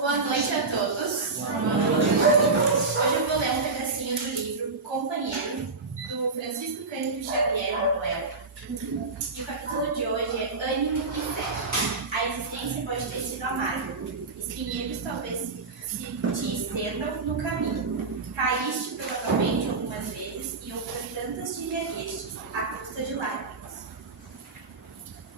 Boa noite a todos. Hoje eu vou ler um pedacinho do livro Companheiro, do Francisco Cândido Xavier Manuel. E o capítulo de hoje é Ânimo e Fé. A existência pode ter sido amarga. Espinheiros talvez te estendam no caminho. Caíste provavelmente algumas vezes e outras tantas te reerguestes, à custa de lágrimas.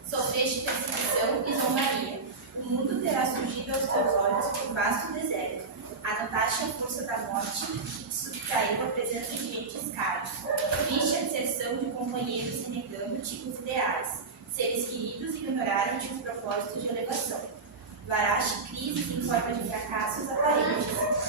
Sofreste perseguição e zombaria. O mundo terá surgido aos teus olhos por vasto deserto. Anotaste a força da morte e te subtraiu a presença de entes caros. Viste a deserção de companheiros renegando-te os ideais. Seres queridos ignoraram-te os propósitos de elevação. Varaste crises em forma de fracassos aparentes.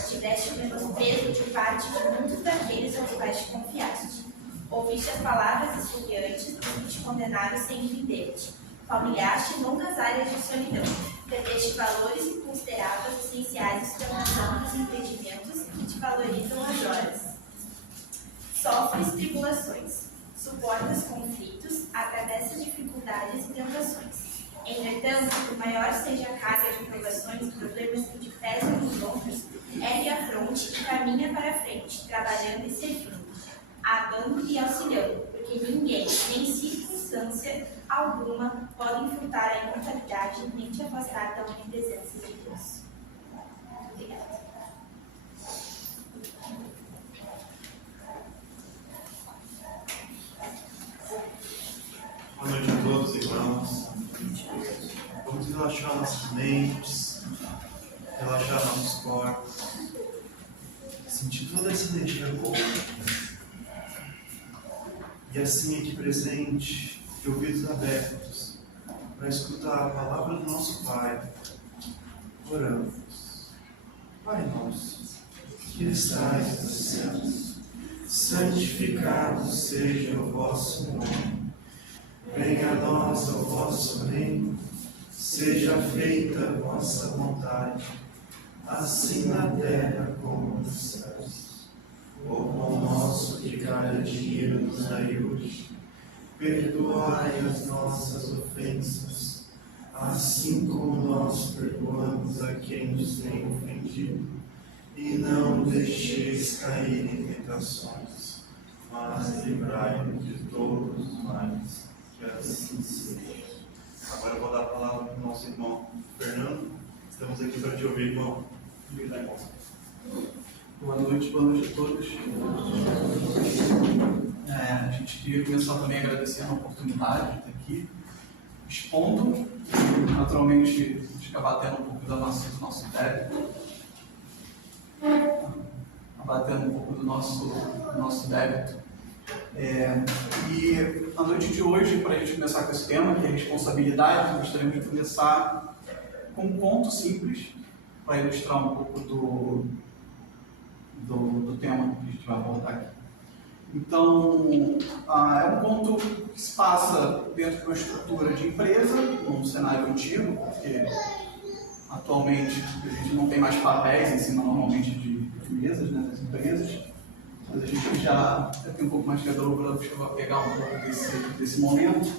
Tiveste o menosprezo de parte de muitos daqueles aos quais te confiaste. Ouviste as palavras esfogueantes dos que te condenaram sem entender-te. Palmilhaste longas áreas de solidão. Perdeste valores inconsideráveis essenciais de explanação dos empreendimentos que te valorizam as horas. Sofres tribulações. Suportas conflitos, atravessas dificuldades e tentações. Entretanto, por maior seja a carga de provações e problemas que te pesam nos ombros, ergue a fronte e caminha para a frente, trabalhando e servindo, amando e auxiliando, porque ninguém, nem circunstância alguma, podem furtar a imortalidade nem te afastar da onipresença de Deus. Obrigada. Boa noite a todos, irmãos. Vamos relaxar nossas mentes, relaxar nossos corpos, sentir toda essa energia boa. E assim aqui presente, de ouvidos abertos, para escutar a palavra do nosso Pai, oramos. Pai nosso, que estais nos céus, santificado seja o vosso nome. Venha a nós o vosso reino, seja feita a vossa vontade, assim na terra como nos céus. O pão nosso de cada dia nos dai hoje. Perdoai as nossas ofensas, assim como nós perdoamos a quem nos tem ofendido. E não deixeis cair em tentações, mas livrai-nos de todos os males. Que assim seja. Agora eu vou dar a palavra para o nosso irmão Fernando. Estamos aqui para te ouvir, irmão. Boa noite a todos. A gente queria começar também agradecendo a oportunidade de estar aqui, expondo, naturalmente, abatendo um pouco do nosso débito, abatendo um pouco do nosso débito. E a noite de hoje, para a gente começar com esse tema, que é responsabilidade, gostaríamos de começar com um ponto simples, para ilustrar um pouco do tema que a gente vai abordar aqui. Então, é um ponto que se passa dentro de uma estrutura de empresa, num cenário antigo, porque atualmente a gente não tem mais papéis em cima normalmente de mesas, né, das empresas, mas a gente já tem um pouco mais de cabelo para pegar um pouco desse momento.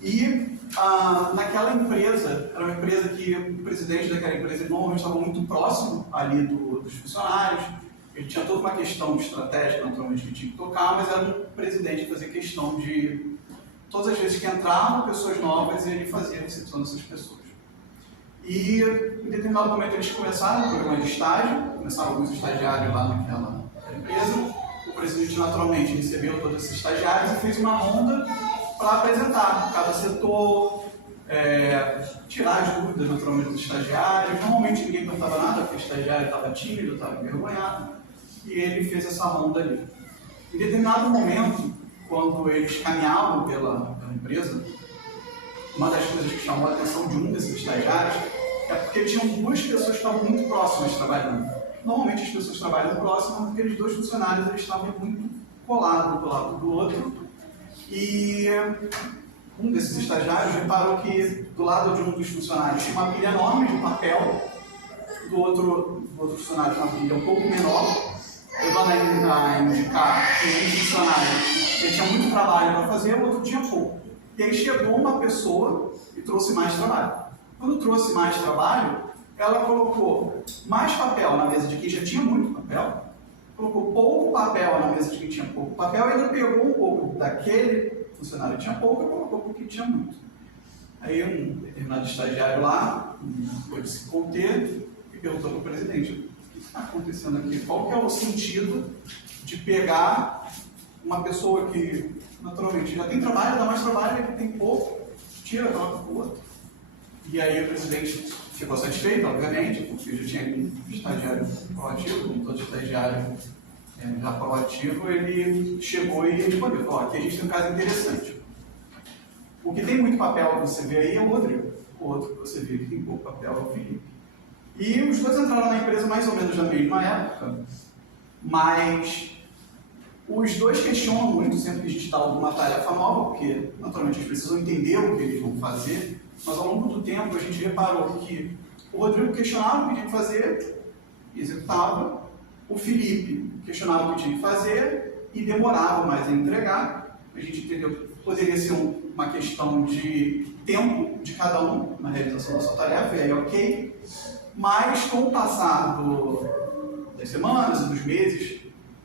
E naquela empresa, era uma empresa que o presidente daquela empresa normalmente estava muito próximo ali dos funcionários. Ele tinha toda uma questão estratégica, naturalmente, que tinha que tocar, mas era um presidente que fazia questão de, todas as vezes que entravam pessoas novas, ele fazia a recepção dessas pessoas. E em determinado momento eles começaram o programa de estágio, começaram alguns estagiários lá naquela empresa. O presidente naturalmente recebeu todos esses estagiários e fez uma ronda para apresentar cada setor, tirar as dúvidas naturalmente dos estagiários. Normalmente ninguém perguntava nada, porque o estagiário estava tímido, estava envergonhado, e ele fez essa ronda ali. Em determinado momento, quando eles caminhavam pela empresa, uma das coisas que chamou a atenção de um desses estagiários é porque tinham duas pessoas que estavam muito próximas trabalhando. Normalmente as pessoas trabalham próximas, porque aqueles dois funcionários eles estavam muito colados do lado do outro. E um desses estagiários reparou que do lado de um dos funcionários tinha uma pilha enorme de papel, do outro funcionário tinha uma pilha um pouco menor, levando a indicar que um funcionário ele tinha muito trabalho para fazer, o outro tinha pouco. E aí chegou uma pessoa e trouxe mais trabalho. Quando trouxe mais trabalho, ela colocou mais papel na mesa de quem já tinha muito papel, colocou pouco papel na mesa de quem tinha pouco papel, e ainda pegou um pouco daquele funcionário que tinha pouco e colocou para quem tinha muito. Aí um determinado estagiário lá pôde se conter e perguntou para o presidente: o que está acontecendo aqui? Qual que é o sentido de pegar uma pessoa que naturalmente já tem trabalho, dá mais trabalho, ele tem pouco, tira, troca para o outro? E aí o presidente ficou satisfeito, obviamente, porque já tinha um estagiário proativo, como todo estagiário já proativo, ele chegou e respondeu: ó, aqui a gente tem um caso interessante. O que tem muito papel que você vê aí é o Rodrigo. O outro que você vê que tem pouco papel é o Felipe. E os dois entraram na empresa mais ou menos na mesma época, mas os dois questionam muito sempre que a gente dá alguma tarefa nova, porque naturalmente eles precisam entender o que eles vão fazer, mas ao longo do tempo a gente reparou que o Rodrigo questionava o que tinha que fazer e executava, o Felipe questionava o que tinha que fazer e demorava mais a entregar. A gente entendeu que poderia ser uma questão de tempo de cada um na realização da sua tarefa, e aí ok, mas com o passar das semanas e dos meses,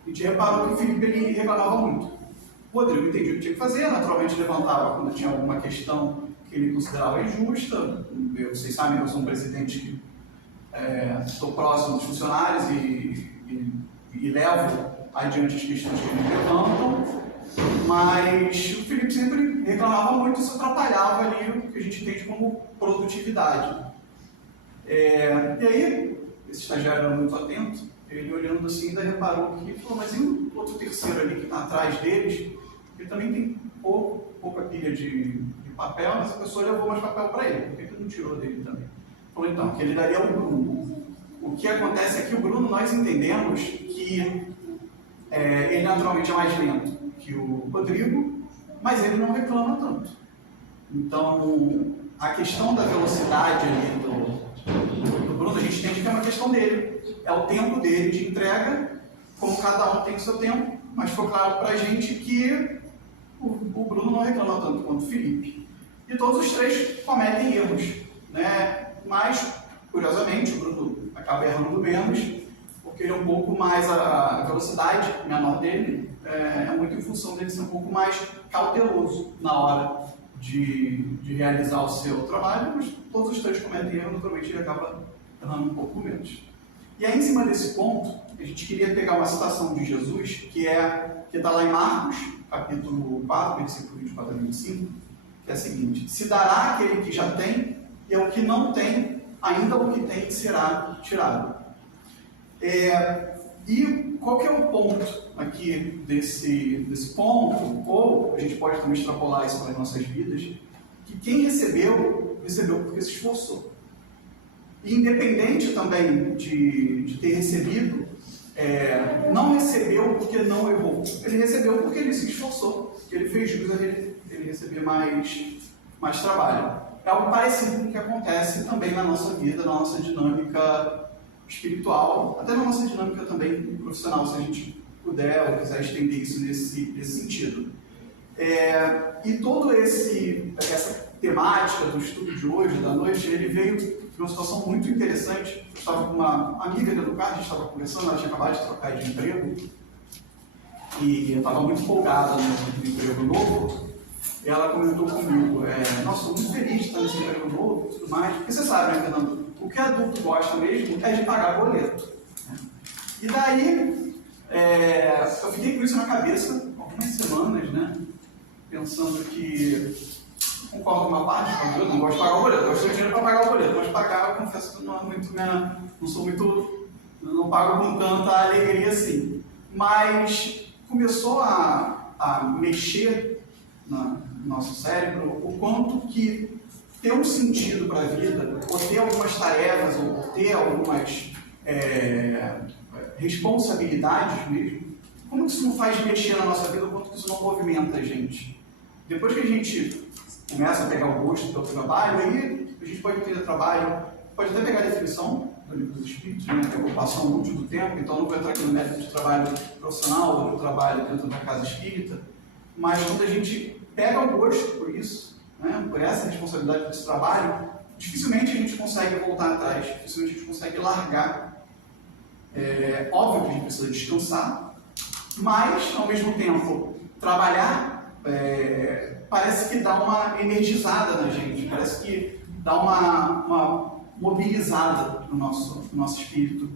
a gente reparou que o Felipe ele reclamava muito. O Rodrigo entendia o que tinha que fazer, naturalmente levantava quando tinha alguma questão que ele considerava injusta. Vocês sabem que eu sou um presidente que estou próximo dos funcionários e levo adiante as questões que eles levantam, mas o Felipe sempre reclamava muito e isso atrapalhava ali o que a gente entende como produtividade. E aí, esse estagiário era muito atento, ele olhando assim ainda reparou que, mas e o outro terceiro ali que está atrás deles, ele também tem pouca pilha de papel, mas a pessoa levou mais papel para ele, por que ele não tirou dele também? Falou então, que ele daria ao Bruno. O que acontece é que o Bruno, nós entendemos que ele naturalmente é mais lento que o Rodrigo, mas ele não reclama tanto. Então, a questão da velocidade ali do Bruno, a gente entende que é uma questão dele. É o tempo dele de entrega, como cada um tem o seu tempo, mas ficou claro para a gente que o Bruno não reclama tanto quanto o Felipe. E todos os três cometem erros, né? Mas, curiosamente, o Bruno acaba errando menos, porque ele é um pouco mais, a velocidade menor dele é muito em função dele ser um pouco mais cauteloso na hora de realizar o seu trabalho, mas todos os três cometem erro, naturalmente ele acaba errando um pouco menos. E aí, em cima desse ponto, a gente queria pegar uma citação de Jesus, que está lá em Marcos, capítulo 4, versículo 24 a 25, que é a seguinte: se dará àquele que já tem, e ao que não tem, ainda o que tem será tirado. E qual que é o ponto aqui desse ponto? Ou a gente pode também extrapolar isso para as nossas vidas, que quem recebeu porque se esforçou. E independente também de ter recebido, não recebeu porque não errou. Ele recebeu porque ele se esforçou, porque ele fez jus a ele receber mais trabalho. É algo parecido com o que acontece também na nossa vida, na nossa dinâmica espiritual, até na nossa dinâmica também profissional, se a gente puder ou quiser estender isso nesse sentido. E toda essa temática do estudo de hoje, da noite, ele veio de uma situação muito interessante. Eu estava com uma amiga do carro, a gente estava conversando, ela tinha acabado de trocar de emprego, e eu estava muito empolgada no emprego novo. E ela comentou comigo: nossa, estou muito feliz de estar nesse emprego novo e tudo mais. Porque você sabe, né, Fernando, o que adulto gosta mesmo é de pagar boleto. E daí, eu fiquei com isso na cabeça algumas semanas, né, pensando que concordo com uma parte, eu não gosto de pagar o boleto, eu gosto de dinheiro para pagar o boleto, mas pagar, eu confesso que não pago com tanta alegria assim. Mas começou a mexer no nosso cérebro o quanto que ter um sentido para a vida, ou ter algumas tarefas, ou ter algumas responsabilidades mesmo, como que isso não faz mexer na nossa vida, o quanto que isso não movimenta a gente. Depois que a gente começa a pegar o gosto pelo trabalho, aí a gente pode ter trabalho, pode até pegar a definição do livro dos Espíritos, né, que é a ocupação útil do tempo, então não vou entrar aqui no mérito de trabalho profissional ou do trabalho dentro da casa espírita, mas quando a gente pega o gosto por isso, né, por essa responsabilidade desse trabalho, dificilmente a gente consegue voltar atrás, dificilmente a gente consegue largar. É óbvio que a gente precisa descansar, mas, ao mesmo tempo, trabalhar parece que dá uma energizada na gente, parece que dá uma mobilizada no nosso espírito.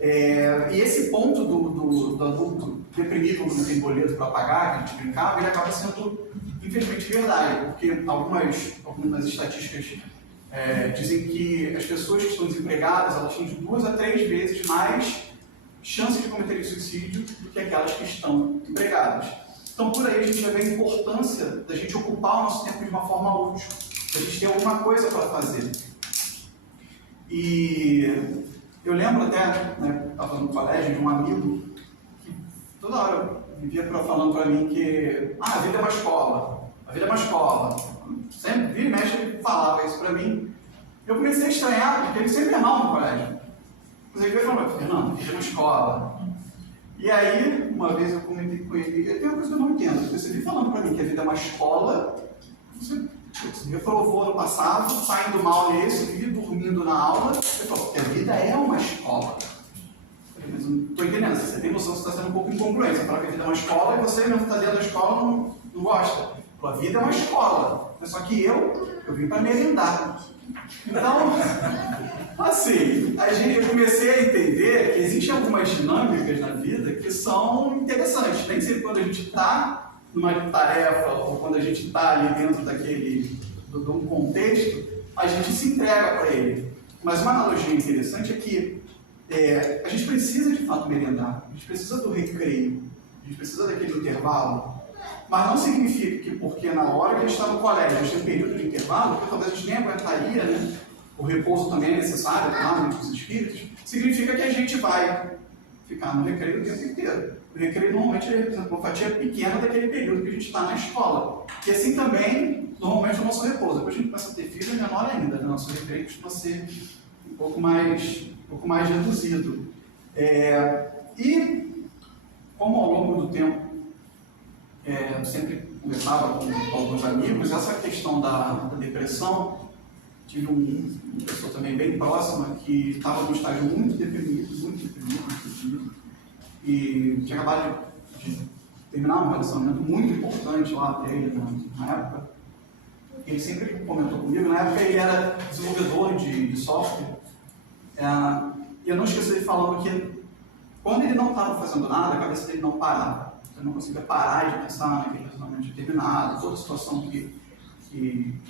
E esse ponto do adulto deprimido quando não tem boleto para pagar, que a gente brincava, ele acaba sendo, infelizmente, verdade, porque algumas estatísticas dizem que as pessoas que estão desempregadas, elas têm de 2 a 3 vezes mais chances de cometerem suicídio do que aquelas que estão empregadas. Então, por aí a gente já vê a importância da gente ocupar o nosso tempo de uma forma útil, da gente ter alguma coisa para fazer. E eu lembro até, né, estava no colégio, de um amigo que toda hora vivia falando para mim que a vida é uma escola, a vida é uma escola. Sempre, vira e mexe, ele falava isso para mim. Eu comecei a estranhar, porque ele sempre é mal no colégio. Ele veio falando, Fernando, a vida é uma escola. E aí, uma vez eu comentei com ele, tem uma coisa que eu não entendo, você vive falando para mim que a vida é uma escola, você reprovou no passado, está indo mal nesse, vive dormindo na aula, você falou que a vida é uma escola. Eu falei, mas eu não estou entendendo, você tem noção que você está sendo um pouco incongruente, você fala que a vida é uma escola e você mesmo que está dentro da escola não gosta. A vida é uma escola, mas só que eu vim para merendar. Então, assim, eu comecei a entender que existem algumas dinâmicas na vida que são interessantes. Nem sempre quando a gente está numa tarefa ou quando a gente está ali dentro de um contexto, a gente se entrega para ele. Mas uma analogia interessante é que a gente precisa de fato merendar, a gente precisa do recreio, a gente precisa daquele intervalo. Mas não significa que porque na hora que a gente está no colégio, a gente tem um período de intervalo, porque talvez a gente nem aguentaria, né? O repouso também é necessário, claro, entre os espíritos, significa que a gente vai ficar no recreio o tempo inteiro. O recreio normalmente representa uma fatia pequena daquele período que a gente está na escola. E assim também, normalmente, o nosso repouso. Depois a gente começa a ter filho, é menor ainda, né? Nosso recreio costuma ser um pouco mais reduzido. E, como ao longo do tempo, eu sempre conversava com alguns amigos, essa questão da depressão, tive uma pessoa também bem próxima que estava num estágio muito deprimido, e tinha acabado de terminar um relacionamento muito importante lá para ele na época. Ele sempre comentou comigo, na época ele era desenvolvedor de software, e eu não esqueci de falando que quando ele não estava fazendo nada, a cabeça dele não parava. Eu não conseguia parar de pensar naquele relacionamento determinado, toda a situação que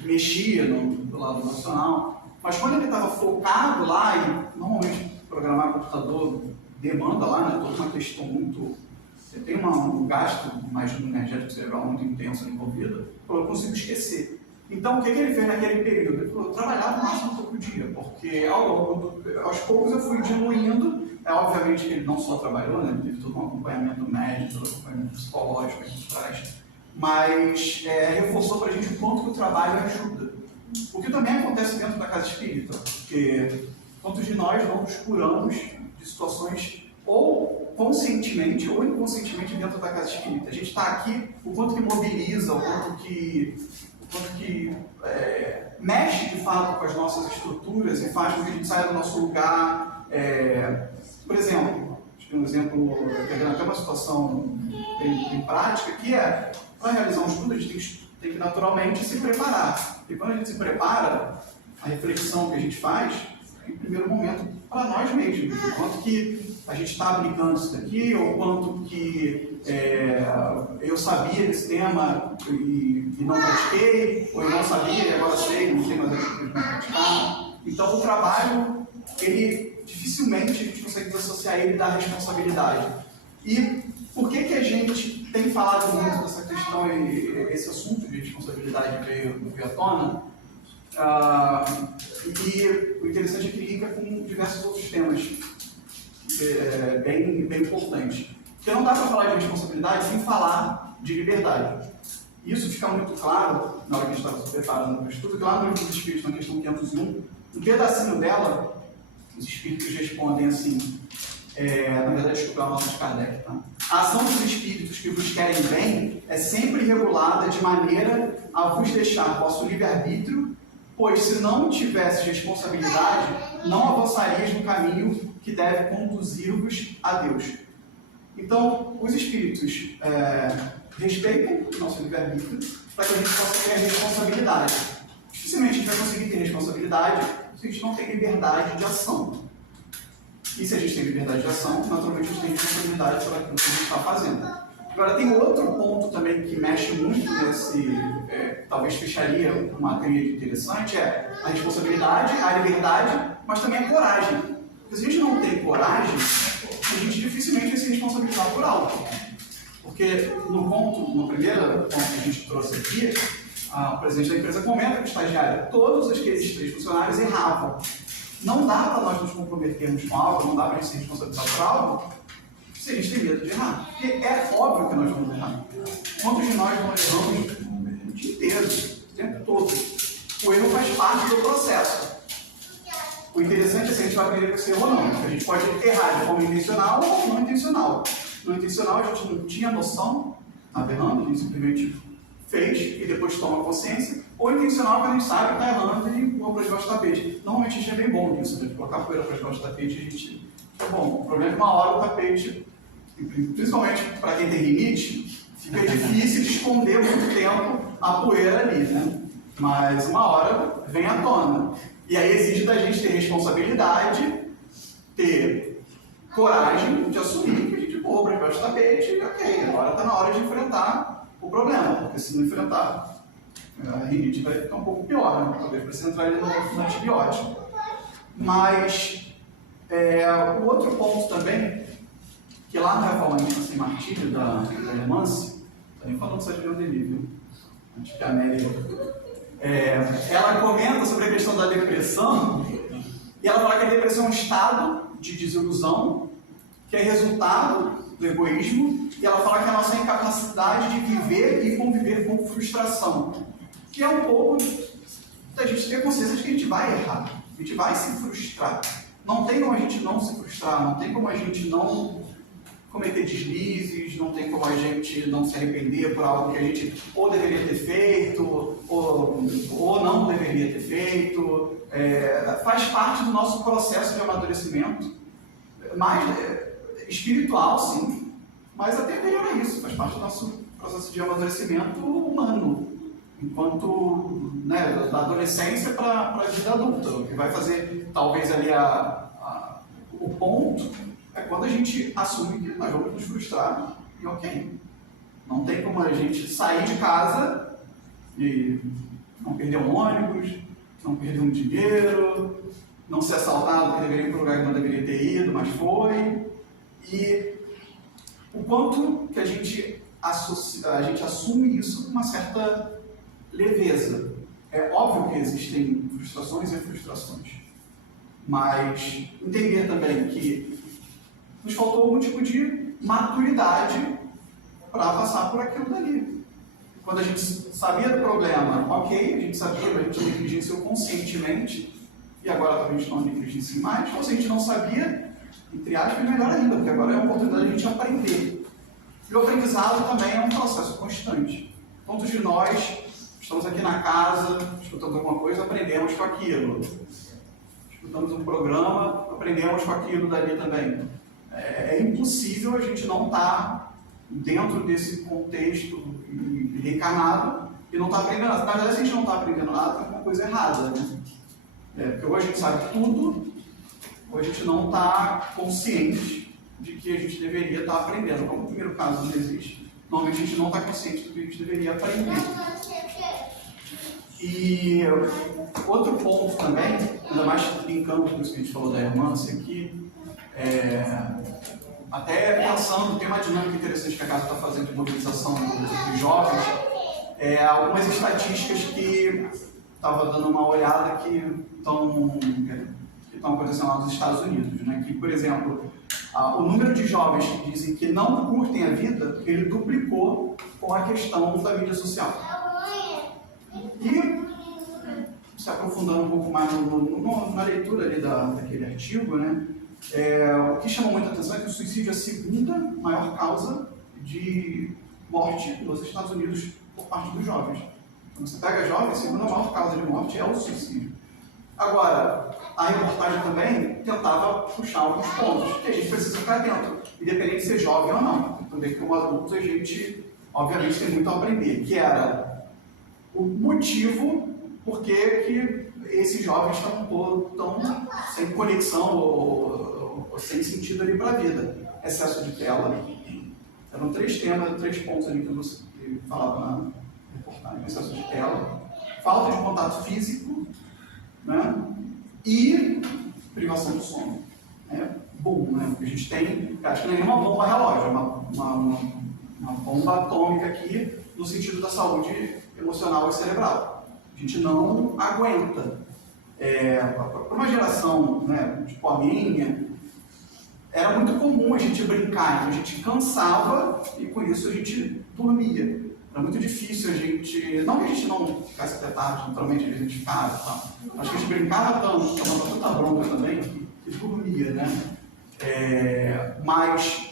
mexia do lado emocional. Mas quando ele estava focado lá, e normalmente programar computador demanda lá, né, toda uma questão muito... Você tem um gasto mais energético cerebral muito intenso envolvido, eu consigo esquecer. Então, o que ele fez naquele período? Ele falou, eu trabalhava o máximo que eu podia, porque aos poucos eu fui diluindo. Obviamente que ele não só trabalhou, né, ele teve todo um acompanhamento médico, todo um acompanhamento psicológico que a gente traz, mas reforçou para a gente o quanto que o trabalho ajuda. O que também acontece dentro da casa espírita, porque quantos de nós não nos curamos de situações ou conscientemente ou inconscientemente dentro da casa espírita. A gente está aqui, o quanto que mobiliza, o quanto que mexe de fato com as nossas estruturas e faz com que a gente saia do nosso lugar. Por exemplo, acho que um exemplo, pegando até uma situação bem prática, que para realizar um estudo a gente tem que naturalmente se preparar. E quando a gente se prepara, a reflexão que a gente faz, em primeiro momento, para nós mesmos. O quanto que a gente está aplicando isso daqui, ou quanto que eu sabia desse tema e não pratiquei, ou eu não sabia e agora sei, não sei mais não praticar. Então o trabalho, dificilmente a gente consegue desassociar ele da responsabilidade. E por que a gente tem falado muito dessa questão então esse assunto de responsabilidade veio à tona. E o interessante é que liga com diversos outros temas bem importantes. Porque não dá para falar de responsabilidade sem falar de liberdade. Isso fica muito claro na hora que a gente estava se preparando para o estudo, que lá no livro dos Espíritos, na questão 501, um pedacinho dela, os Espíritos respondem assim, na verdade, desculpa, a nota de Kardec, tá? A ação dos Espíritos que vos querem bem é sempre regulada de maneira a vos deixar vosso livre-arbítrio, pois se não tivesse responsabilidade, não avançarias no caminho que deve conduzir-vos a Deus. Então, os Espíritos respeitam o nosso livre-arbítrio para que a gente possa ter a responsabilidade. Dificilmente a gente vai conseguir ter responsabilidade se a gente não tem liberdade de ação. E se a gente tem liberdade de ação, naturalmente a gente tem responsabilidade sobre aquilo que a gente está fazendo. Agora, tem outro ponto também que mexe muito nesse, talvez fecharia uma tríade interessante, é a responsabilidade, a liberdade, mas também a coragem. Porque se a gente não tem coragem, a gente dificilmente vai se responsabilizar por algo. Porque no primeiro ponto que a gente trouxe aqui, o presidente da empresa comenta que o estagiário, todos aqueles 3 funcionários erravam. Não dá para nós nos comprometermos com algo, não dá para a gente se responsabilizar por algo, se a gente tem medo de errar. Porque é óbvio que nós vamos errar. Quantos de nós não erramos o dia inteiro, o tempo todo? O erro faz parte do processo. O interessante é se a gente vai aprender com esse erro ou não. A gente pode errar de forma intencional ou não intencional. No intencional, a gente não tinha noção, estava errando, a gente simplesmente fez e depois toma consciência. Ou intencional, quando a gente sabe que está errando e pôr para debaixo do tapete. Normalmente a gente é bem bom nisso, né? De colocar poeira para debaixo do tapete, a gente é bom. O problema é que uma hora o tapete, principalmente para quem tem rinite, fica difícil de esconder muito tempo a poeira ali, né? Mas uma hora vem à tona. E aí exige da gente ter responsabilidade, ter coragem de assumir que a gente pôr para debaixo do tapete e ok, agora está na hora de enfrentar o problema, porque se não enfrentar, a rinite vai ficar um pouco pior, né? Talvez precise entrar ali no antibiótico. Mas o outro ponto também, que lá na Reforma Íntima Sem Martírio, da Hermance, também falando só de Leondeli, viu? Acho que a Amélia, ela comenta sobre a questão da depressão, e ela fala que a depressão é um estado de desilusão, que é resultado do egoísmo, e ela fala que é a nossa incapacidade de viver e conviver com frustração, que é um pouco da gente ter consciência de que a gente vai errar, a gente vai se frustrar. Não tem como a gente não se frustrar, não tem como a gente não cometer deslizes, não tem como a gente não se arrepender por algo que a gente ou deveria ter feito, ou não deveria ter feito. Faz parte do nosso processo de amadurecimento, mais espiritual, sim, mas até anterior a isso, faz parte do nosso processo de amadurecimento humano, enquanto, né, da adolescência para a vida adulta. O que vai fazer, talvez, ali o ponto é quando a gente assume que nós vamos nos frustrar e ok. Não tem como a gente sair de casa e não perder um ônibus, não perder um dinheiro, não ser assaltado porque deveria ir para um lugar que não deveria ter ido, mas foi. E o quanto que a gente assume isso com uma certa leveza. É óbvio que existem frustrações e frustrações, mas entender também que nos faltou algum tipo de maturidade para passar por aquilo dali. Quando a gente sabia do problema, ok, a gente sabia, a gente negligenciou conscientemente, e agora talvez a gente não negligencie mais, ou se a gente não sabia, entre aspas, melhor ainda, porque agora é uma oportunidade de a gente aprender. E o aprendizado também é um processo constante. Quantos de nós estamos aqui na casa, escutando alguma coisa, aprendemos com aquilo. Escutamos um programa, aprendemos com aquilo dali também. É impossível a gente não estar dentro desse contexto reencarnado e não estar aprendendo nada. Na verdade, se a gente não está aprendendo nada, tem uma coisa errada, né? Porque hoje a gente sabe tudo, ou a gente não está consciente de que a gente deveria estar aprendendo. Como no primeiro caso não existe. Normalmente a gente não está consciente do que a gente deveria aprender. E outro ponto também, ainda mais linkando com isso que a gente falou da Hermance aqui, até pensando, tem uma dinâmica interessante que a casa está fazendo de mobilização dos jovens, algumas estatísticas que estava dando uma olhada que estão acontecendo lá nos Estados Unidos, né? Que, por exemplo, o número de jovens que dizem que não curtem a vida, ele duplicou com a questão da mídia social. E, se aprofundando um pouco mais na leitura ali daquele artigo, né? O que chama muita atenção é que o suicídio é a segunda maior causa de morte nos Estados Unidos por parte dos jovens. Quando você pega jovens, a segunda maior causa de morte é o suicídio. Agora, a reportagem também tentava puxar alguns pontos que a gente precisa ficar atento, independente de ser jovem ou não. Também como adultos a gente, obviamente, tem muito a aprender, que era o motivo por que esses jovens estão sem conexão ou sem sentido ali para a vida. Excesso de tela. Eram 3 temas, 3 pontos ali que você falava na reportagem. Excesso de tela, falta de contato físico, né? E privação do sono. Bom, né? A gente tem, acho que não é uma bomba relógio, uma bomba atômica aqui no sentido da saúde emocional e cerebral. A gente não aguenta. Para uma geração, né, tipo a minha, era muito comum a gente brincar, então a gente cansava e com isso a gente dormia. Era muito difícil a gente, não que a gente não ficasse até tarde, naturalmente a gente ficava, tá? Acho que a gente brincava tanto, tomava tanta bronca também, que dormia, né? Mas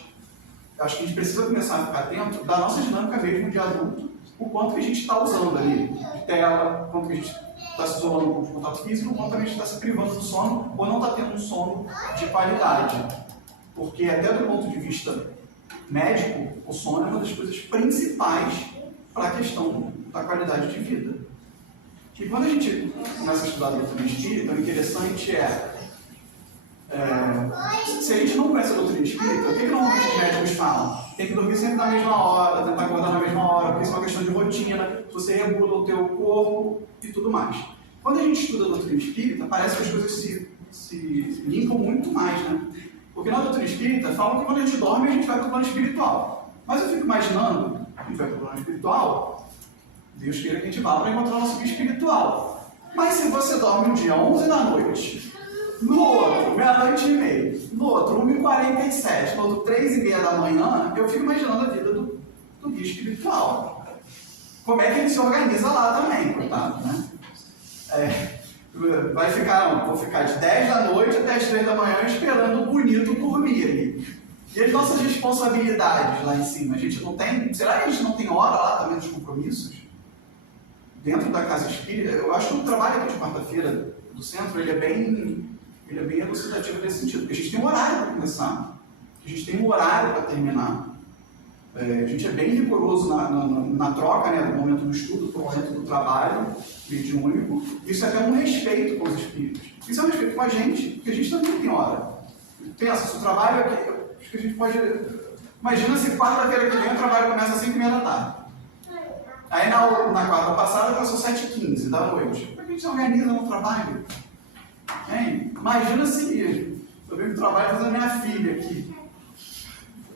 acho que a gente precisa começar a ficar atento da nossa dinâmica mesmo de adulto, o quanto que a gente está usando ali de tela, o quanto que a gente está se isolando com o contato físico, o quanto que a gente está se privando do sono ou não está tendo um sono de qualidade. Porque até do ponto de vista médico, o sono é uma das coisas principais para a questão da qualidade de vida. E quando a gente começa a estudar a doutrina espírita, o interessante se a gente não conhece a doutrina espírita, o que normalmente os médicos falam? Tem que dormir sempre na mesma hora, tentar acordar na mesma hora, porque isso é uma questão de rotina, você regula o teu corpo e tudo mais. Quando a gente estuda a doutrina espírita, parece que as coisas se limpam muito mais, né? Porque na doutrina espírita falam que quando a gente dorme, a gente vai para o plano espiritual. Mas eu fico imaginando, a gente vai para o plano espiritual, Deus queira que a gente vá para encontrar o nosso guia espiritual. Mas se você dorme um dia 11 da noite, no outro, 00:30, no outro, 1h47, no outro, 3h30 da manhã, eu fico imaginando a vida do guia espiritual. Como é que ele se organiza lá também, coitado, né? Vou ficar de 10 da noite até as 3 da manhã esperando o bonito dormir ali. E as nossas responsabilidades lá em cima? A gente não tem. Será que a gente não tem hora lá também dos compromissos? Dentro da casa espírita, eu acho que o trabalho aqui de quarta-feira do centro ele é bem elucidativo nesse sentido. Porque a gente tem um horário para começar, a gente tem um horário para terminar. A gente é bem rigoroso na troca, né, do momento do estudo para o momento do trabalho mediúnico. Isso é até um respeito com os espíritos. Isso é um respeito com a gente, porque a gente também tem hora. Pensa, se o trabalho aqui, acho que a gente pode... Imagina se quarta-feira que vem o trabalho começa às 5h30 da tarde. Aí na quarta passada começou 7h15 da noite. Como é que a gente se organiza no trabalho? Imagina se eu venho trabalho fazendo minha filha aqui.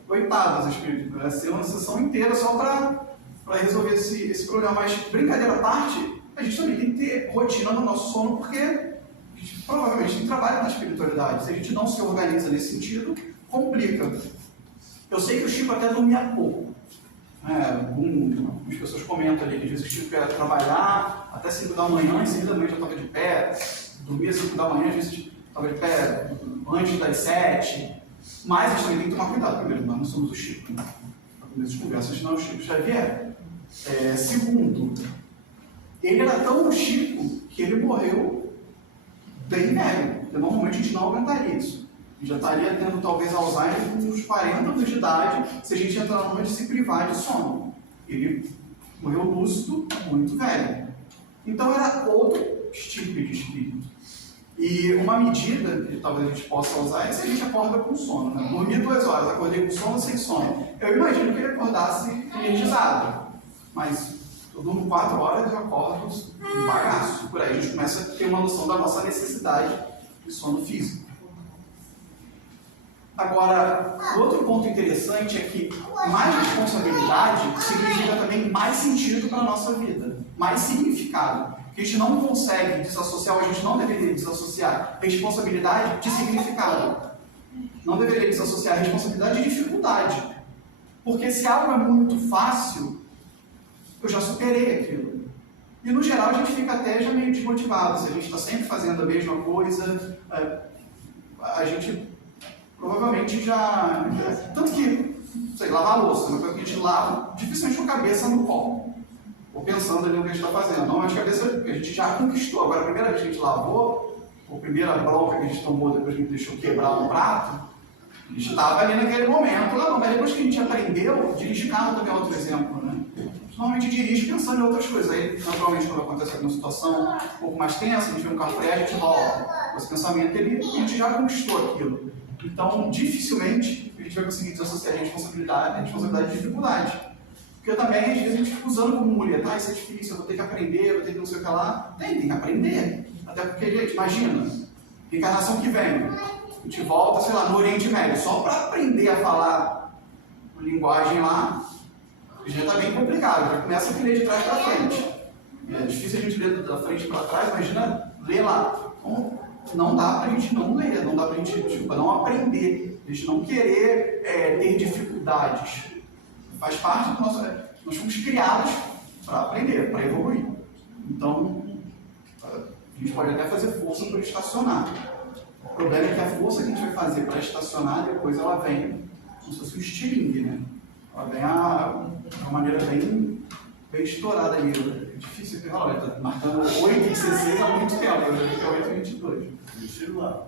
Coitados, espíritos, vai ser uma sessão inteira só para resolver esse problema. Mas, brincadeira à parte, a gente também tem que ter rotina no nosso sono, porque a gente provavelmente tem trabalho na espiritualidade. Se a gente não se organiza nesse sentido, complica. Eu sei que o Chico até dormia pouco. As pessoas comentam ali que às vezes o Chico ia trabalhar até 5 da manhã, e 5 da manhã já estava de pé, dormia 5 da manhã, às vezes estava de pé antes das 7. Mas a gente também tem que tomar cuidado. Primeiro, nós não somos o Chico, né? Para começar as conversas, não é o Chico Xavier. Segundo, ele era tão o Chico que ele morreu bem velho. Porque normalmente a gente não aguentaria isso. A gente já estaria tendo talvez Alzheimer com uns 40 anos de idade se a gente entrar na hora de se privar de sono. Ele morreu lúcido, muito velho. Então era outro tipo de espírito. E uma medida que talvez a gente possa usar é se a gente acorda com sono, né? Dormi 2 horas, acordei com sono ou sem sono. Eu imagino que ele acordasse energizado, mas eu durmo 4 horas e eu acordo um bagaço. Por aí a gente começa a ter uma noção da nossa necessidade de sono físico. Agora, outro ponto interessante é que mais responsabilidade significa também mais sentido para a nossa vida, mais significado. Que a gente não consegue desassociar, ou a gente não deveria desassociar responsabilidade de significado. Não deveria desassociar responsabilidade de dificuldade. Porque se algo é muito fácil, eu já superei aquilo. E no geral a gente fica até já meio desmotivado. Se a gente está sempre fazendo a mesma coisa, a gente provavelmente já... Tanto que, sei, lavar a louça, uma coisa que a gente lava, dificilmente com a cabeça no copo. Ou pensando ali no que a gente está fazendo. Não, mas a cabeça que a gente já conquistou. Agora, a primeira vez que a gente lavou, ou a primeira bronca que a gente tomou depois que a gente deixou quebrar um prato, a gente estava ali naquele momento, mas depois que a gente aprendeu, dirigir carro também é outro exemplo, né? Normalmente dirige pensando em outras coisas. Aí, naturalmente, quando acontece alguma situação um pouco mais tensa, a gente vê um carro freio, a gente volta. Esse pensamento, a gente já conquistou aquilo. Então, dificilmente, a gente vai conseguir desassociar a responsabilidade de dificuldade. Porque também, às vezes, a gente fica usando como muleta. Isso é difícil, eu vou ter que aprender, vou ter que não sei o que lá. Tem que aprender. Até porque, gente, imagina, encarnação que vem, a gente volta, sei lá, no Oriente Médio, só para aprender a falar linguagem lá, já está bem complicado, já começa a ler de trás para frente. É difícil a gente ler da frente para trás, imagina ler lá. Então, não dá para a gente não ler, não dá para a gente não aprender, a gente não querer ter dificuldades. Faz parte do nosso... Nós fomos criados para aprender, para evoluir. Então, a gente pode até fazer força para estacionar. O problema é que a força que a gente vai fazer para estacionar, depois ela vem como se fosse um estilingue, né? Ela vem de uma maneira bem estourada ali. É difícil de falar, está marcando 8h16 há muito tempo, eu já fiquei 8h22. Deixa lá.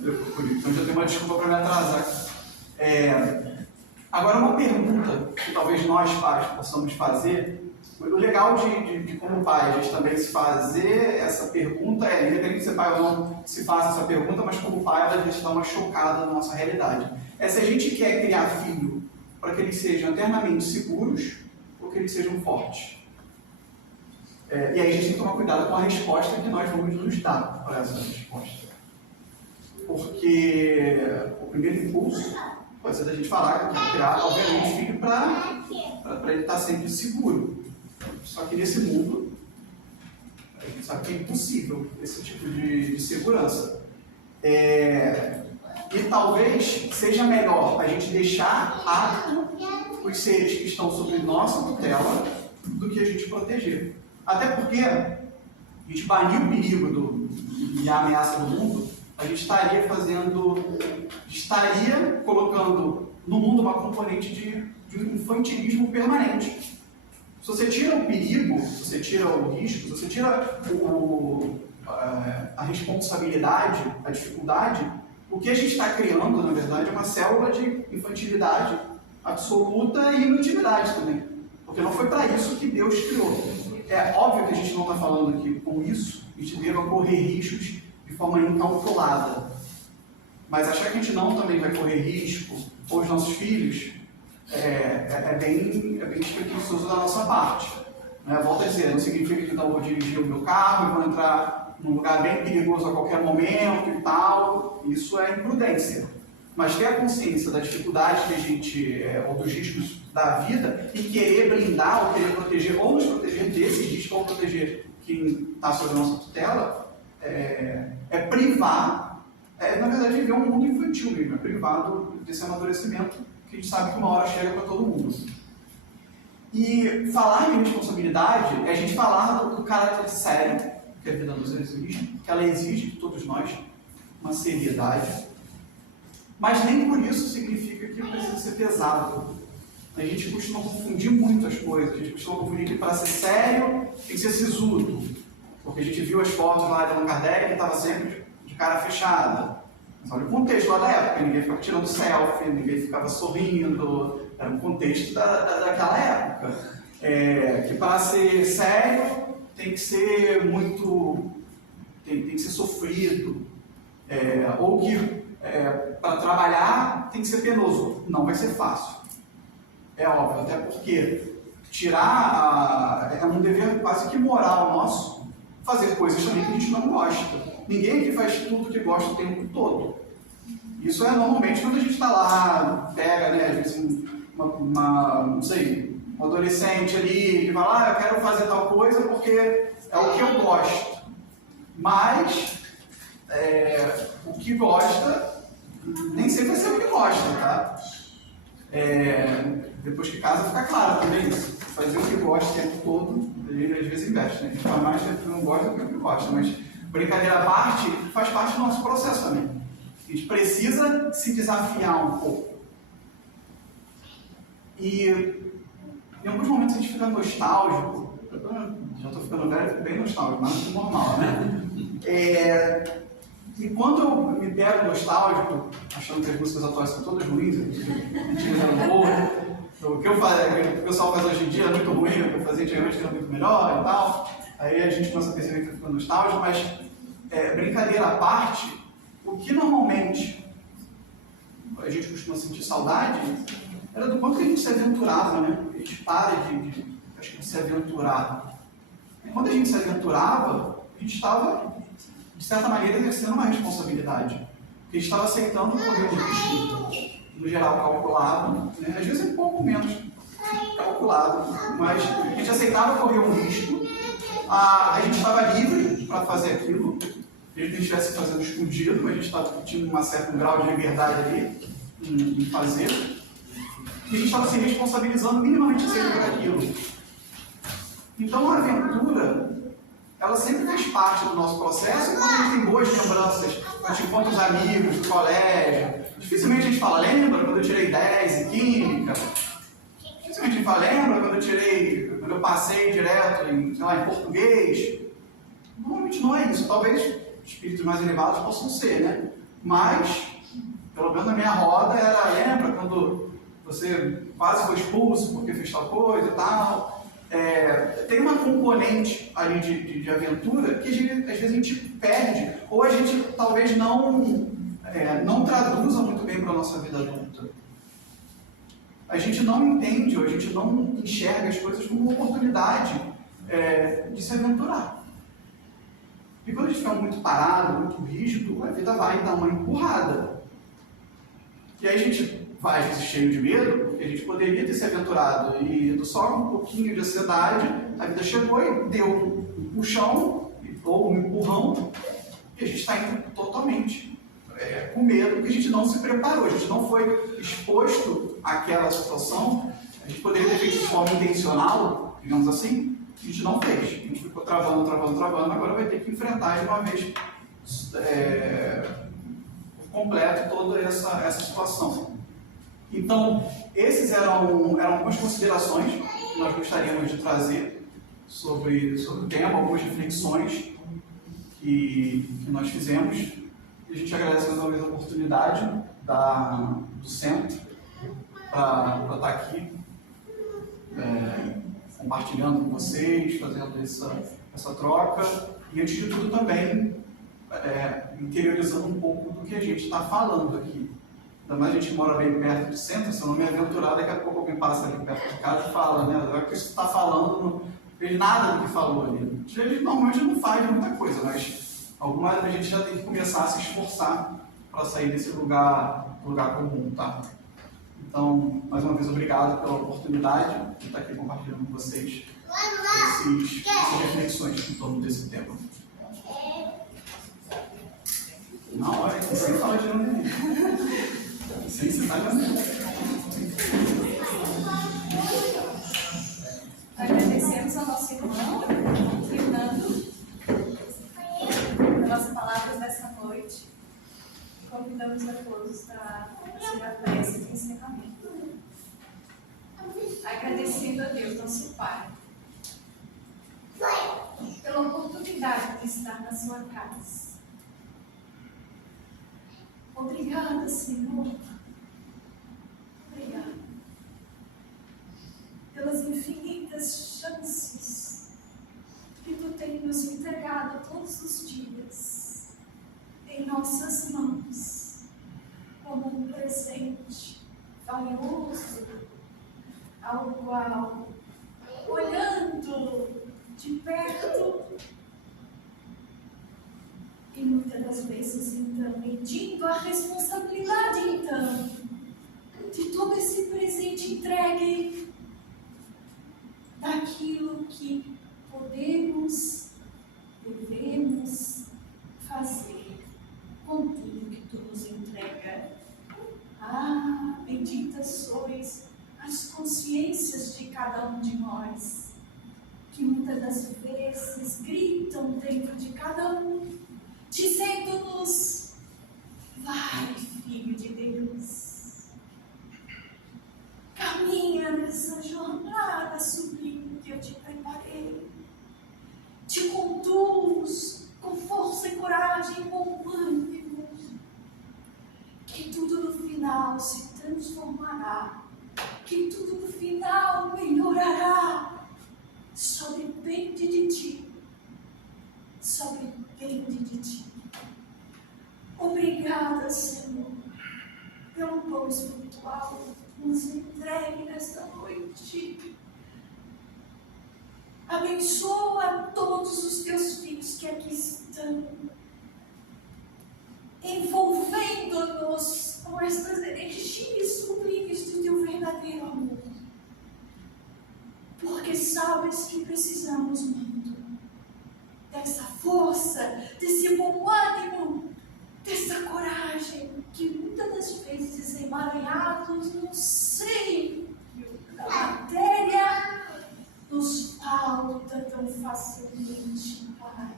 Então já tem uma desculpa para me atrasar. Agora, uma pergunta que talvez nós pais possamos fazer. O legal de como pai, a gente também se fazer essa pergunta independente de ser pai ou não, se faça essa pergunta, mas como pai, a gente dá uma chocada na nossa realidade. Se a gente quer criar filho para que eles sejam eternamente seguros ou que eles sejam fortes. E aí a gente tem que tomar cuidado com a resposta que nós vamos nos dar para essa resposta. Porque o primeiro impulso pode ser da gente falar que quer criar, obviamente, filho para ele estar sempre seguro. Só que nesse mundo, a gente sabe que é impossível esse tipo de segurança. E talvez seja melhor a gente deixar os seres que estão sob nossa tutela do que a gente proteger. Até porque a gente banir o perigo e a ameaça do mundo, a gente estaria colocando no mundo uma componente de um infantilismo permanente. Se você tira o perigo, se você tira o risco, se você tira a responsabilidade, a dificuldade, o que a gente está criando, na verdade, é uma célula de infantilidade absoluta e inutilidade também. Porque não foi para isso que Deus criou. É óbvio que a gente não está falando aqui com isso, a gente deva correr riscos de forma incalculada. Mas achar que a gente não também vai correr risco, ou os nossos filhos, é bem despretensioso da nossa parte. Volto a dizer, não significa que então eu vou dirigir o meu carro e vou entrar num lugar bem perigoso a qualquer momento e tal. Isso é imprudência. Mas ter a consciência da dificuldade que a gente, ou dos riscos da vida, e querer blindar, ou querer proteger, ou nos proteger desses riscos, ou proteger quem está sob a nossa tutela, privar, na verdade, viver um mundo infantil mesmo, privar desse amadurecimento que a gente sabe que uma hora chega para todo mundo. E falar em responsabilidade é a gente falar do caráter sério que a vida nos exige, que ela exige de todos nós, uma seriedade. Mas nem por isso significa que precisa ser pesado. A gente costuma confundir muito as coisas. A gente costuma confundir que para ser sério tem que ser sisudo. Porque a gente viu as fotos lá de Allan Kardec que estava sempre de cara fechada. Mas olha o contexto lá da época. Ninguém ficava tirando selfie, ninguém ficava sorrindo. Era um contexto daquela época. Que para ser sério tem que ser muito... tem que ser sofrido. Ou que para trabalhar tem que ser penoso. Não vai ser fácil. É óbvio, até porque tirar é um dever quase que moral nosso fazer coisas também que a gente não gosta. Ninguém aqui faz tudo que gosta o tempo todo. Isso é normalmente quando a gente está lá, pega, né, às vezes não sei, um adolescente ali que fala, eu quero fazer tal coisa porque é o que eu gosto. Mas o que gosta nem sempre vai ser o que gosta, tá? Depois que casa fica claro também isso. Fazer o que gosta o tempo todo, ele às vezes investe, né? A gente faz mais tempo que não gosta do que o que gosta, mas brincadeira à parte, faz parte do nosso processo também. A gente precisa se desafiar um pouco. E em alguns momentos a gente fica nostálgico. Já estou ficando velho, fico bem nostálgico, mas não é normal, né? E quando eu me pego nostálgico, achando que as músicas atuais são todas ruins, antigas eram boas, o que o pessoal faz hoje em dia é muito ruim, o que eu fazia antigamente era muito melhor e tal. Aí a gente começa a perceber que fica nostálgico, mas brincadeira à parte, o que normalmente a gente costuma sentir saudade era do quanto que a gente se aventurava, né? A gente para de se aventurar. E quando a gente se aventurava, a gente estava, de certa maneira, exercendo uma responsabilidade. Porque a gente estava aceitando correr um risco, no geral calculado, né? Às vezes um pouco menos calculado, mas a gente aceitava correr um risco, a gente estava livre para fazer aquilo, mesmo que a gente estivesse fazendo escondido, mas a gente estava tinha um certo grau de liberdade ali em fazer, e a gente estava se responsabilizando minimamente acerca daquilo. Então a aventura, ela sempre faz parte do nosso processo, e quando a gente tem boas lembranças, quando a gente encontra os amigos do colégio, dificilmente a gente fala, lembra quando eu tirei 10 em química? Dificilmente a gente fala, lembra quando eu passei direto em português? Normalmente não é isso, talvez espíritos mais elevados possam ser, né? Mas, pelo menos na minha roda, lembra quando você quase foi expulso porque fez tal coisa e tal? Tem uma componente ali de aventura que às vezes a gente perde, ou a gente talvez não traduza muito bem para a nossa vida adulta. A gente não entende, ou a gente não enxerga as coisas como uma oportunidade de se aventurar. E quando a gente fica muito parado, muito rígido, a vida vai dar uma empurrada. E aí a gente vai, às vezes, cheio de medo, porque a gente poderia ter se aventurado e ido só com um pouquinho de ansiedade, a vida chegou e deu um puxão, ou um empurrão, e a gente está indo totalmente com medo, porque a gente não se preparou, a gente não foi exposto àquela situação, a gente poderia ter feito de forma intencional, digamos assim, a gente não fez, a gente ficou travando, agora vai ter que enfrentar de uma vez por completo toda essa situação. Então, esses eram algumas considerações que nós gostaríamos de trazer sobre o tema, algumas reflexões que nós fizemos. E a gente agradece mais uma vez a oportunidade do centro para estar aqui compartilhando com vocês, fazendo essa troca e, antes de tudo, também interiorizando um pouco do que a gente está falando aqui. Ainda mais a gente mora bem perto do centro, se eu não me aventurar, daqui a pouco alguém passa ali perto de casa e fala, né? Agora que você está falando, não fez nada do que falou ali. A gente normalmente não faz muita coisa, mas alguma a gente já tem que começar a se esforçar para sair desse lugar comum, tá? Então, mais uma vez, obrigado pela oportunidade de estar aqui compartilhando com vocês essas reflexões em torno desse tema. Na hora, sem falar de nome. Sem citar nome. Agradecemos ao nosso irmão, Fernando, pelas palavras dessa noite. Convidamos a todos a fazer a prece de encerramento. Agradecendo a Deus, nosso Pai, pela oportunidade de estar na sua casa. Obrigada, Senhor. Obrigada pelas infinitas chances que Tu tem nos entregado todos os dias em nossas mãos, como um presente valioso, ao qual, olhando de perto, e muitas das vezes, então, medindo a responsabilidade que podemos, devemos fazer com tudo que tu nos entrega. Ah, benditas sois as consciências de cada um de nós, que muitas das vezes gritam dentro de cada um, dizendo-nos: vai, filho de Deus, caminha nessa jornada sublime que eu te preparei, te conduz com força e coragem, com ânimo, que tudo no final se transformará, que tudo no final melhorará. Só depende de ti. Só depende de ti. Obrigada, Senhor, pelo pão espiritual nos entregue nesta noite. Abençoa todos os teus filhos que aqui estão, envolvendo-nos com estas energias sublimes do teu verdadeiro amor. Porque sabes que precisamos muito dessa força, desse bom ânimo, dessa coragem que muitas das vezes emaranhados no seio da matéria nos falta tão facilmente, Pai.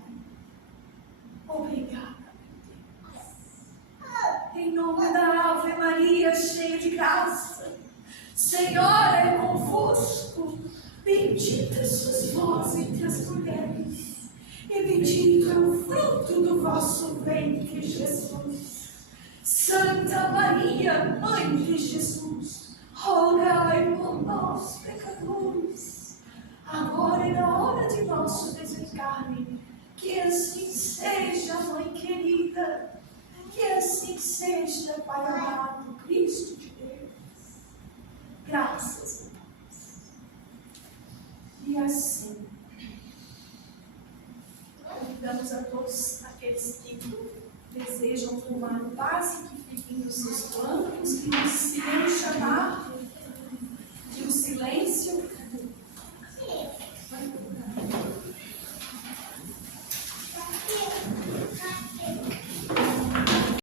Obrigada, meu Deus. Em nome da Ave Maria, cheia de graça, Senhor é convosco. Bendita sois vós entre as mulheres, e bendito é o fruto do vosso ventre, Jesus. Santa Maria, Mãe de Jesus, rogai por nós, pecadores, agora e na hora de nosso desencarne. Que assim seja, Mãe querida, que assim seja, Pai amado, Cristo